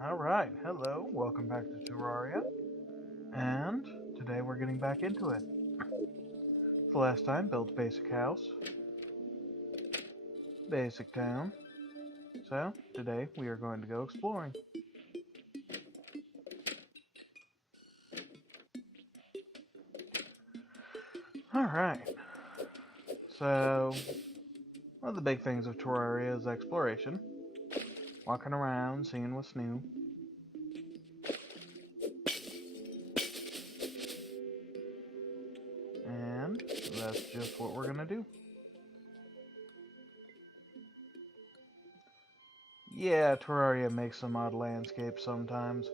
Alright, hello, welcome back to Terraria, and today we're getting back into it. The last time, built basic house, basic town, so today we are going to go exploring. Alright, so one of the big things of Terraria is exploration, walking around, seeing what's new. And that's just what we're gonna do. Yeah, Terraria makes some odd landscapes sometimes.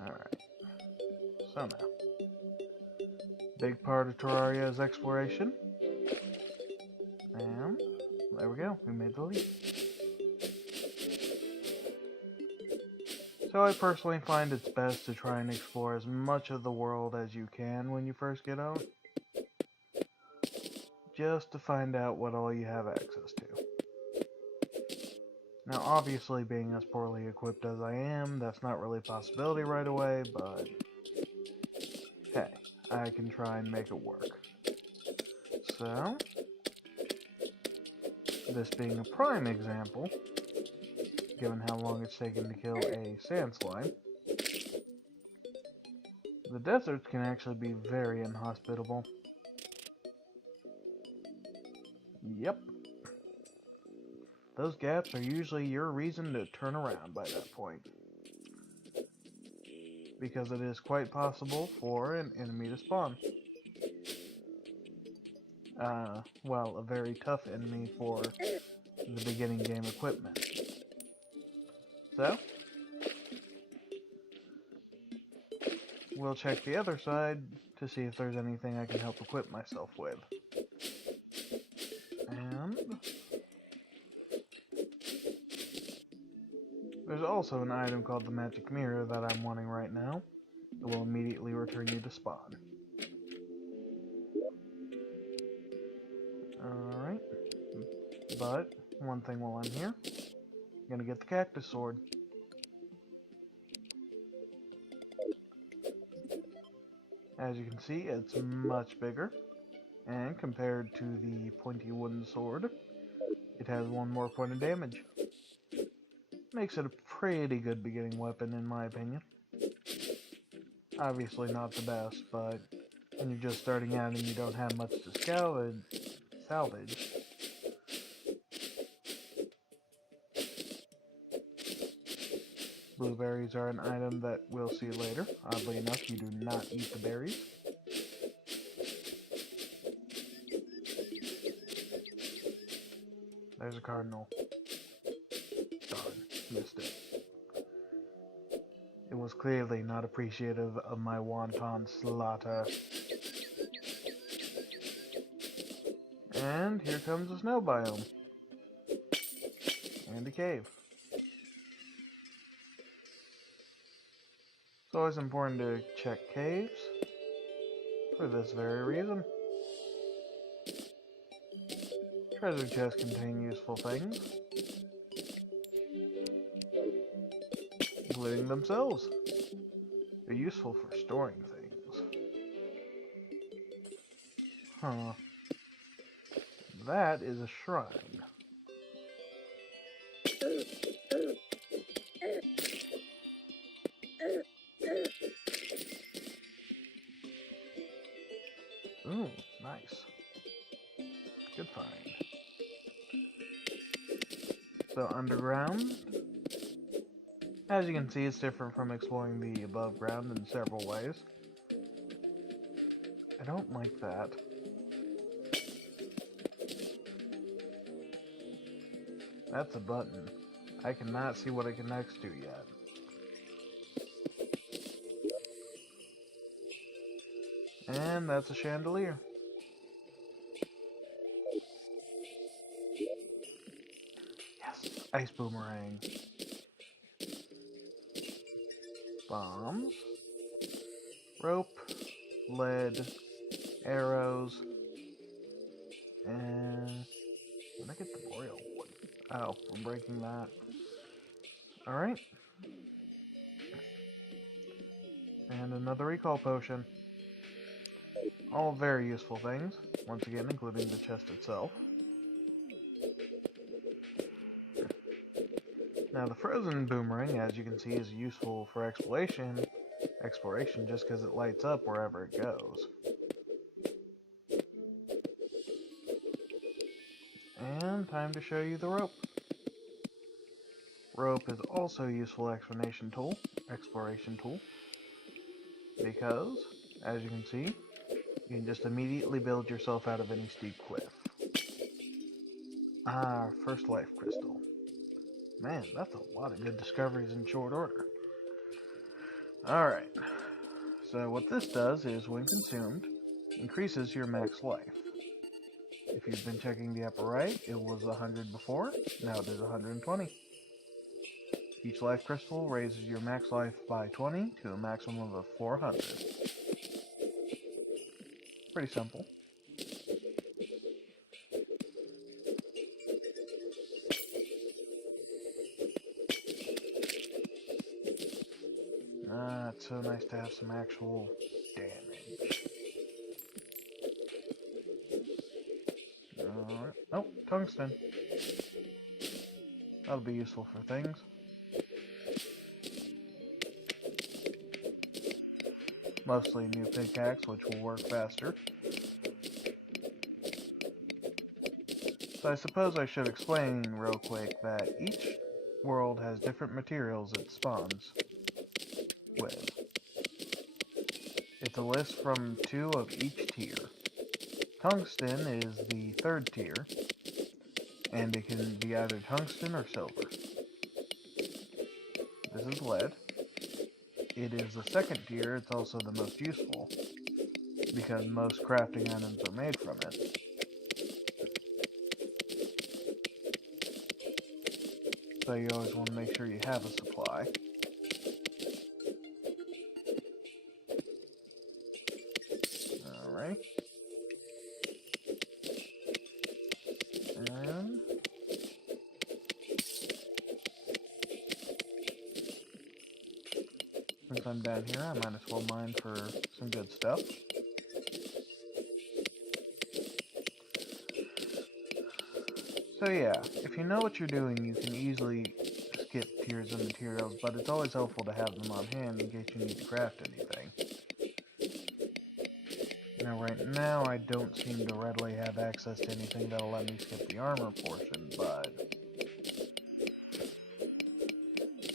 Alright, so now, big part of Terraria is exploration. And there we go, we made the leap. So I personally find it's best to try and explore as much of the world as you can when you first get out, just to find out what all you have access to. Now obviously, being as poorly equipped as I am, that's not really a possibility right away, but hey, I can try and make it work. So, this being a prime example, given how long it's taken to kill a sand slime, the deserts can actually be very inhospitable. Yep. Those gaps are usually your reason to turn around by that point, because it is quite possible for an enemy to spawn. Well, a very tough enemy for the beginning game equipment. So, we'll check the other side to see if there's anything I can help equip myself with. And there's also an item called the magic mirror that I'm wanting right now. It will immediately return you to spawn. Alright. But, one thing while I'm here, I'm gonna get the cactus sword. As you can see, it's much bigger, and compared to the pointy wooden sword, it has one more point of damage. Makes it a pretty good beginning weapon in my opinion. Obviously not the best, but when you're just starting out and you don't have much to salvage. Blueberries are an item that we'll see later. Oddly enough, you do not eat the berries. There's a cardinal. Darn, missed it. It was clearly not appreciative of my wanton slaughter. And here comes a snow biome. And a cave. It's always important to check caves, for this very reason. Treasure chests contain useful things, including themselves. They're useful for storing things. Huh. That is a shrine. Ooh, nice. Good find. So underground, as you can see, it's different from exploring the above ground in several ways. I don't like that. That's a button. I cannot see what it connects to yet. And that's a chandelier. Yes, ice boomerang. Bombs. Rope. Lead. Arrows. And... did I get the royal wood? Oh, we're breaking that. Alright. And another recall potion. All very useful things, once again including the chest itself. Now the frozen boomerang, as you can see, is useful for exploration just because it lights up wherever it goes. And time to show you the rope. Rope is also a useful exploration tool, because, as you can see, you can just immediately build yourself out of any steep cliff. Ah, first life crystal. Man, that's a lot of good discoveries in short order. Alright, so what this does is, when consumed, increases your max life. If you've been checking the upper right, it was 100 before, now it is 120. Each life crystal raises your max life by 20 to a maximum of 400. Pretty simple. It's so nice to have some actual damage. Alright. Oh, tungsten. That'll be useful for things. Mostly new pickaxe, which will work faster. So I suppose I should explain real quick that each world has different materials it spawns with. It's a list from 2 of each tier. Tungsten is the 3rd tier, and it can be either tungsten or silver. This is lead. It is the 2nd tier, it's also the most useful, because most crafting items are made from it. So you always want to make sure you have a supply. Alright. And since I'm down here, I might as well mine for some good stuff. So yeah, if you know what you're doing, you can easily skip tiers of materials, but it's always helpful to have them on hand in case you need to craft anything. Now right now, I don't seem to readily have access to anything that'll let me skip the armor portion, but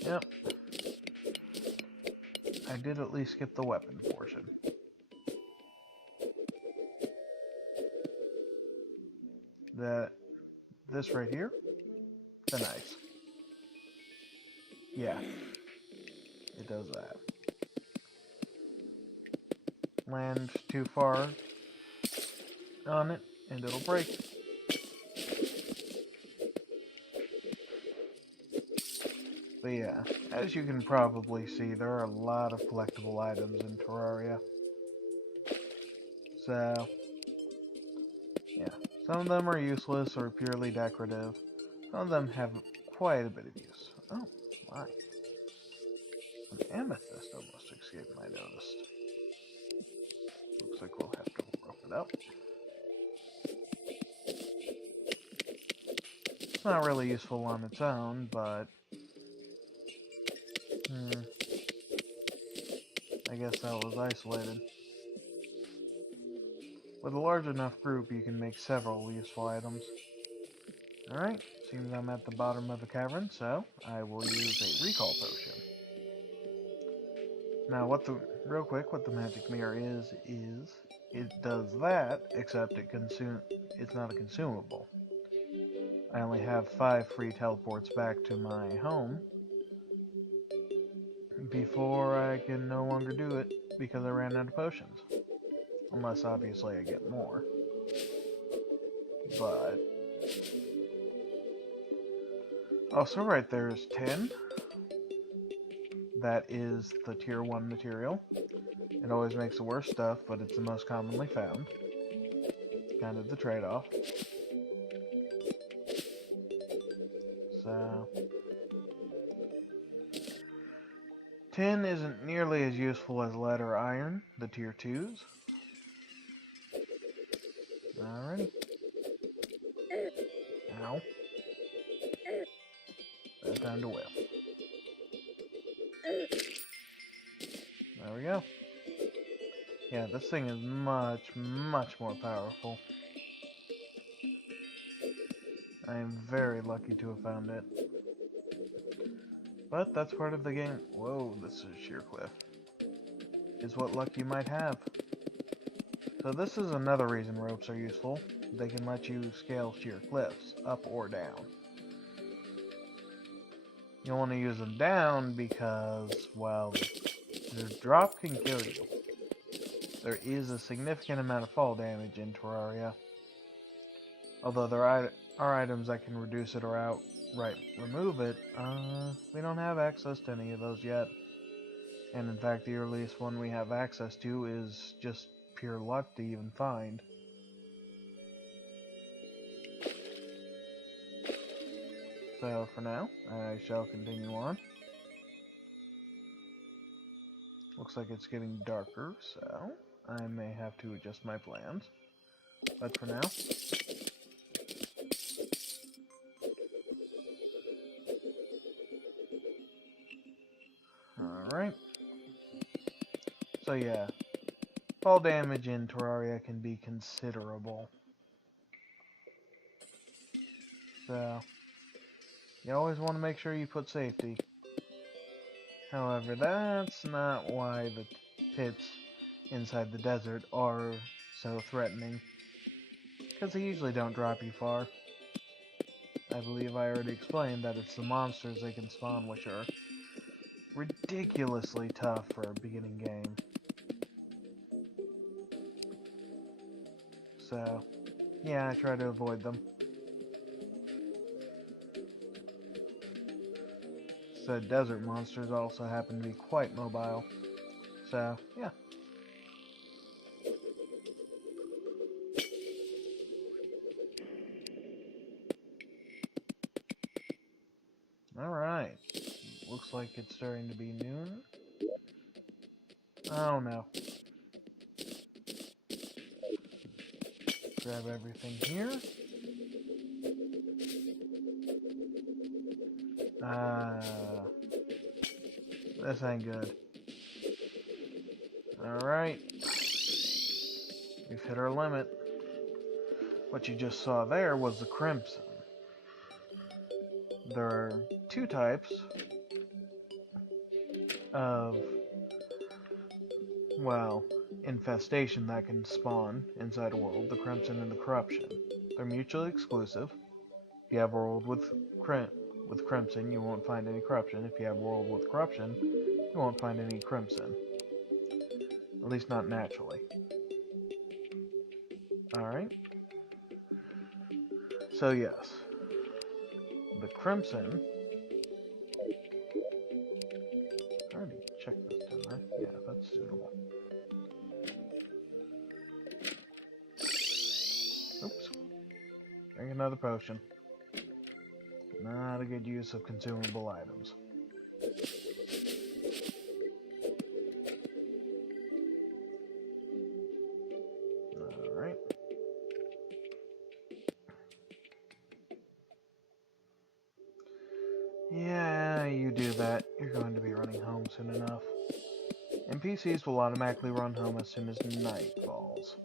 yep. I did at least skip the weapon portion. This right here, the knife. Yeah, it does that. Land too far on it, and it'll break. But yeah, as you can probably see, there are a lot of collectible items in Terraria. So, yeah, some of them are useless or purely decorative. Some of them have quite a bit of use. Oh, my. An amethyst almost escaped my notice. Looks like we'll have to rope it up. It's not really useful on its own, but I guess that was isolated. With a large enough group, you can make several useful items. Alright, seems I'm at the bottom of the cavern, so I will use a recall potion. Now, real quick, what the magic mirror is it does that, except it's not a consumable. I only have 5 free teleports back to my home before I can no longer do it because I ran out of potions. Unless, obviously, I get more. But also, right there is 10. That is the tier 1 material. It always makes the worst stuff, but it's the most commonly found. Kind of the trade-off. So, tin isn't nearly as useful as lead or iron, the tier 2s. Alrighty. Ow. Bad time to whiff. There we go. Yeah, this thing is much, much more powerful. I am very lucky to have found it. But that's part of the game. Whoa, this is sheer cliff. Is what luck you might have. So this is another reason ropes are useful. They can let you scale sheer cliffs, up or down. You'll want to use them down because, well, the drop can kill you. There is a significant amount of fall damage in Terraria. Although there are items that can reduce it or outright remove it, we don't have access to any of those yet. And in fact, the earliest one we have access to is just pure luck to even find. So for now, I shall continue on. Looks like it's getting darker, so I may have to adjust my plans. But for now, alright. So yeah, fall damage in Terraria can be considerable. So, you always want to make sure you put safety. However, that's not why the pits inside the desert are so threatening, because they usually don't drop you far. I believe I already explained that it's the monsters they can spawn which are ridiculously tough for a beginning game. So, yeah, I try to avoid them. Said desert monsters also happen to be quite mobile. So, yeah. Alright. Looks like it's starting to be noon. Oh no. Grab everything here. This ain't good. Alright. We've hit our limit. What you just saw there was the crimson. There are two types of, well, infestation that can spawn inside a world, the crimson and the corruption. They're mutually exclusive. If you have a world with crimson, you won't find any corruption. If you have a world with corruption, you won't find any crimson. At least not naturally. Alright. So yes. The crimson... I already checked this, didn't I? Yeah, that's suitable. Oops. Drink another potion. Not a good use of consumable items. Alright. Yeah, you do that. You're going to be running home soon enough. NPCs will automatically run home as soon as night falls.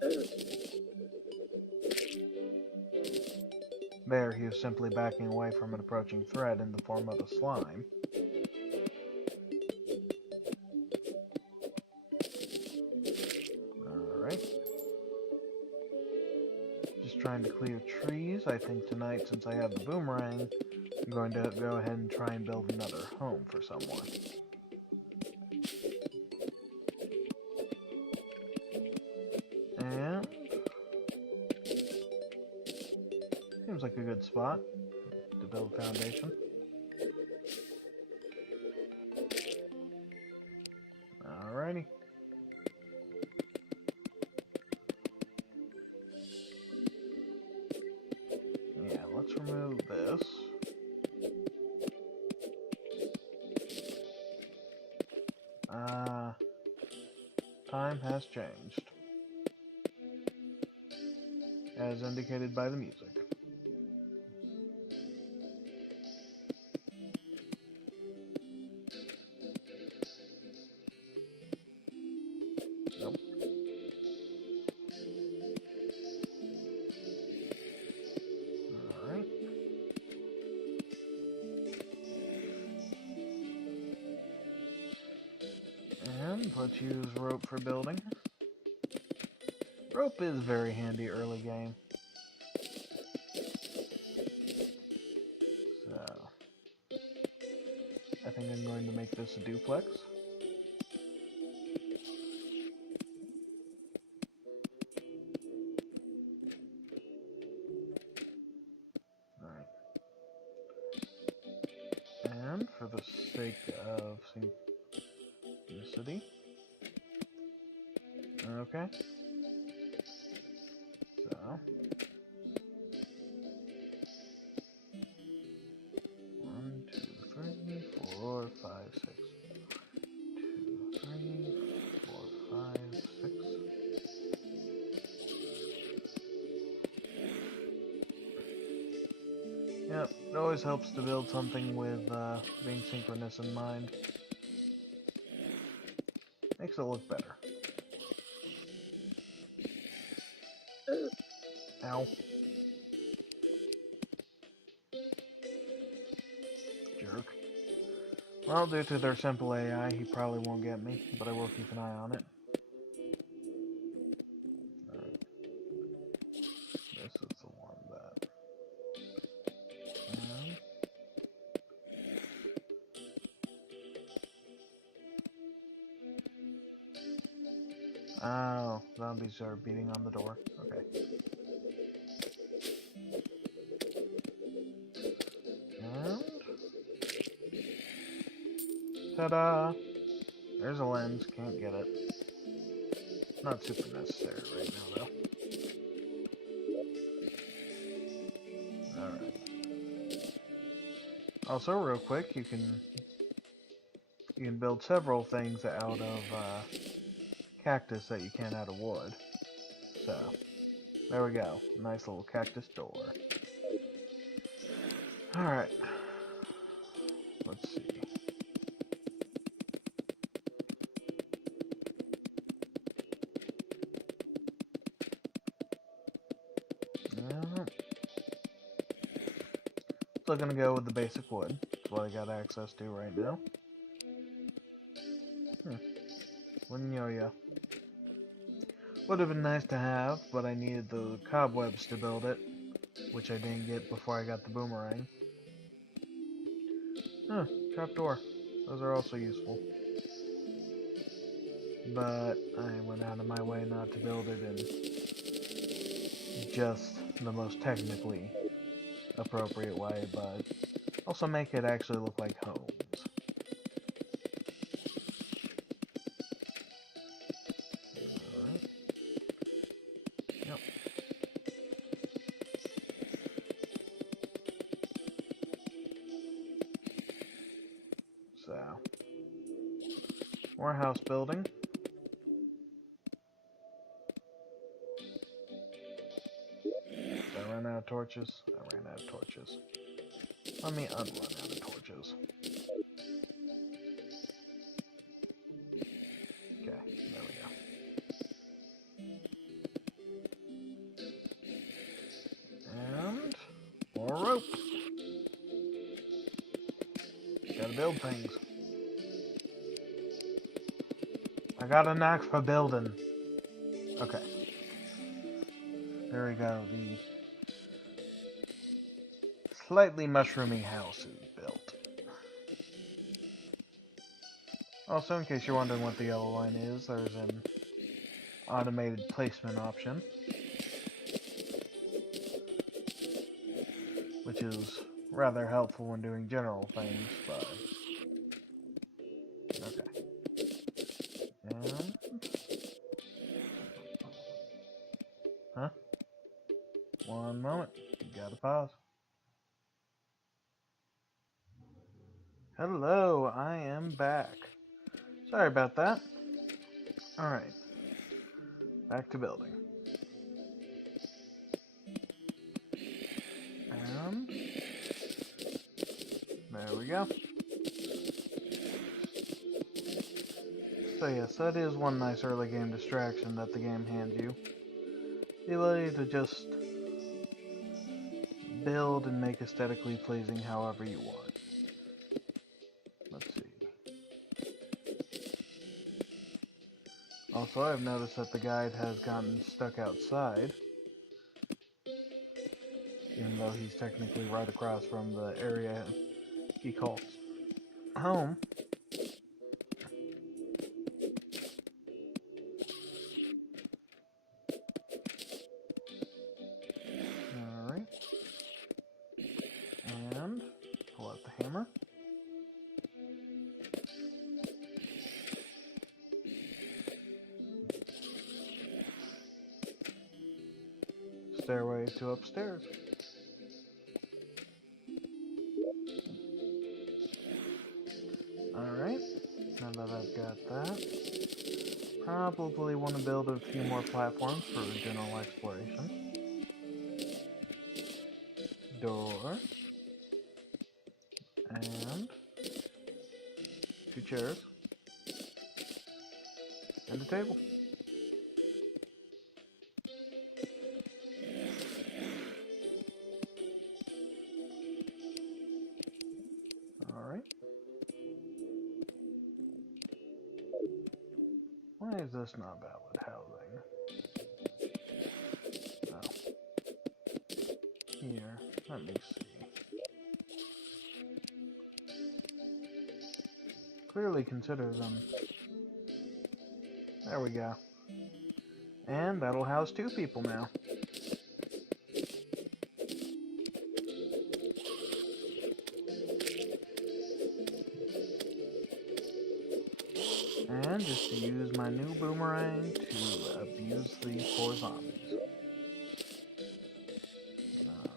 There, he was simply backing away from an approaching threat in the form of a slime. Alright. Just trying to clear trees. I think tonight, since I have the boomerang, I'm going to go ahead and try and build another home for someone. And... seems like a good spot to build a foundation. Alrighty. Yeah, let's remove this. Time has changed, as indicated by the music. Nope. Alright. And let's use rope for building. Rope is very handy early game. So, I think I'm going to make this a duplex. Alright. And for the sake of simplicity, okay. So, 1, 2, 3, 4, 5, 6. 2, 3, 4, 5, 6. Yep, it always helps to build something with being synchronous in mind. Makes it look better. Ow. Jerk. Well, due to their simple AI, he probably won't get me, but I will keep an eye on it. Alright. This is the one that... Oh, zombies are beating on the door. Okay. And... ta-da! There's a lens, can't get it. Not super necessary right now, though. Alright. Also, real quick, you can build several things out of cactus that you can out of wood. So, there we go. Nice little cactus door. Alright. Let's see. Still gonna go with the basic wood. That's what I got access to right now. Wouldn't yo-yo. Would have been nice to have, but I needed the cobwebs to build it, which I didn't get before I got the boomerang. Trapdoor. Those are also useful. But I went out of my way not to build it in just the most technically appropriate way, but also make it actually look like homes. Alright. Yep. So, more house building. I ran out of torches. I ran out of torches. Let me unrun out of torches. Okay, there we go. And more rope. Gotta build things. I got a knack for building. Okay. There we go. The slightly mushroomy house is built. Also, in case you're wondering what the yellow line is, there's an automated placement option, which is rather helpful when doing general things, but... okay. And... huh? One moment. You gotta pause. Hello, I am back. Sorry about that. Alright. Back to building. And there we go. So yes, that is one nice early game distraction that the game hands you. The ability to just build and make aesthetically pleasing however you want. Let's see. Also, I've noticed that the guide has gotten stuck outside, even though he's technically right across from the area he calls home. Alright. And pull out the hammer. Stairway to upstairs. Alright, now that I've got that, probably want to build a few more platforms for general exploration. Door. And 2 chairs. And a table. Alright. Why is this not valid housing? Oh. Here, let me see. Clearly consider them. There we go. And that'll house 2 people now. And just to use my new boomerang to abuse these 4 zombies.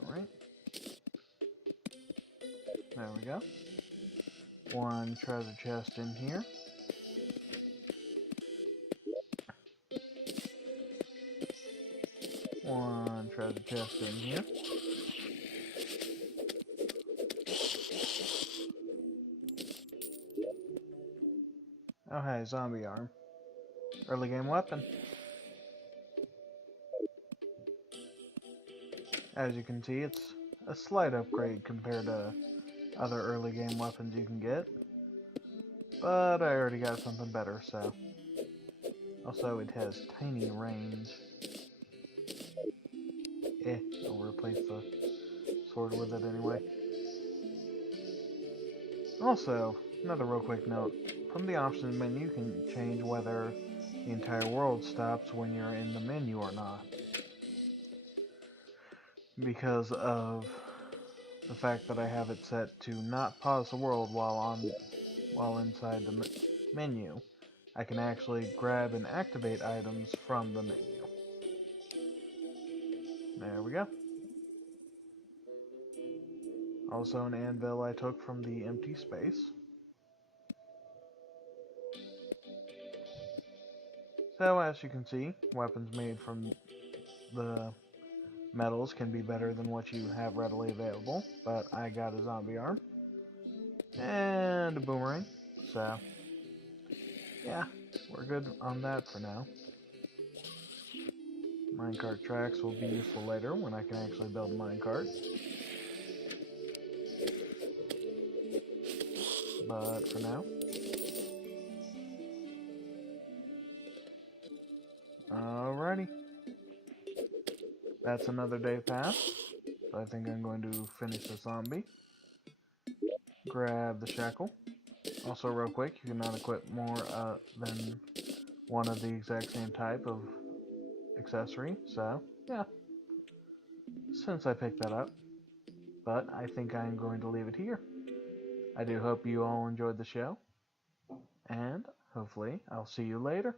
Alright. There we go. 1 treasure chest in here. One treasure chest in here. Oh hey, zombie arm. Early game weapon. As you can see, it's a slight upgrade compared to other early game weapons you can get. But I already got something better, so. Also, it has tiny range. I'll replace the sword with it anyway. Also, another real quick note. From the options menu, you can change whether the entire world stops when you're in the menu or not. Because of the fact that I have it set to not pause the world while inside the menu, I can actually grab and activate items from the menu. There we go. Also an anvil I took from the empty space. So as you can see, weapons made from the metals can be better than what you have readily available, but I got a zombie arm and a boomerang, so yeah, we're good on that for now. Minecart tracks will be useful later when I can actually build a minecart. But for now, alrighty. That's another day passed. So I think I'm going to finish the zombie. Grab the shackle. Also, real quick, you cannot equip more than one of the exact same type of accessory. So, yeah. Since I picked that up. But I think I'm going to leave it here. I do hope you all enjoyed the show. And hopefully, I'll see you later.